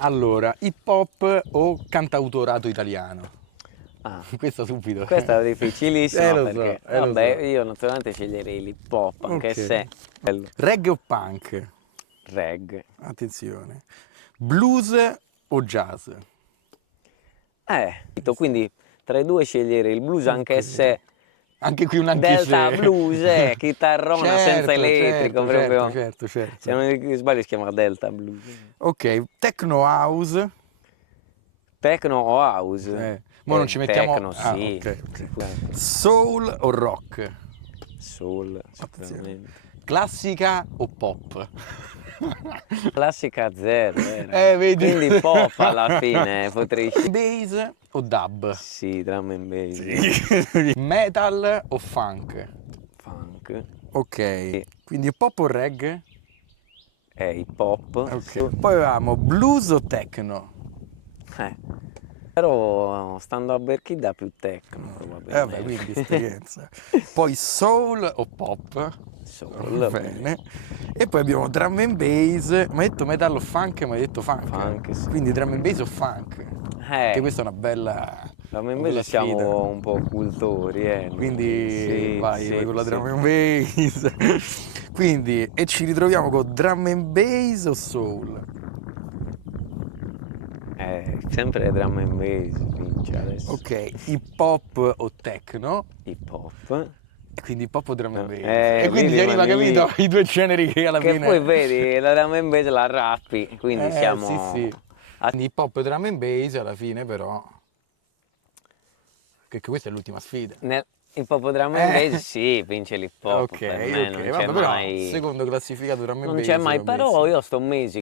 Allora, hip hop o cantautorato italiano? Ah, Questo subito. questa è difficilissima lo so, perché, lo vabbè, so. io naturalmente sceglierei l'hip hop, anche Ok. se bello. Reggae o punk? Reggae. Attenzione. Blues o jazz? Quindi tra i due scegliere il blues, anche Ok. se Anche qui un anche Delta se. Blues, chitarrona senza Certo, elettrico, certo, certo, proprio. certo, Se certo. non mi sbaglio si chiama Delta Blues. Ok, techno house. Techno o house? Mo non ci mettiamo. Techno, Ah, sì, ok, ok. sicuramente. Soul o rock? Soul, Attenzione. sicuramente. Classica o pop? Classica zero, era. Vedi. Quindi pop alla fine potrei scegliere. Bass o dub? Sì, drum and bass, Sì. Metal o funk? funk, Ok, sì, quindi pop o reggae? hip hop. Ok. Poi avevamo blues o techno? Eh, Però stando a Berkeley dà più techno Vabbè, quindi probabilmente. esperienza. Poi soul o pop? Soul, Bene. E poi abbiamo drum and bass. Mi hai detto metal o funk? Mi hai detto funk. funk, sì. Quindi drum and bass o funk? Che questa è Drum and una bass bella sfida. siamo un po' cultori, noi. Quindi Sì, vai sì, con la sì. drum and bass. Quindi, e ci ritroviamo con drum and bass o soul? Sempre drum and bass vince adesso. Ok, hip hop o techno? Hip hop. E quindi hip hop o drum and bass. E Lì quindi si arriva, rimani lì. capito? I due generi che alla Che poi fine. vedi, la drum and bass la rappi, quindi Sì, sì. siamo. Quindi hip hop e drum and bass alla fine però. Che questa è l'ultima sfida. Nel hip hop drum and bass Eh. sì, vince l'hip hop Ok, per me, ok, vabbè, però non secondo classificato drum and c'è bass mai, va messo. però io sto mesi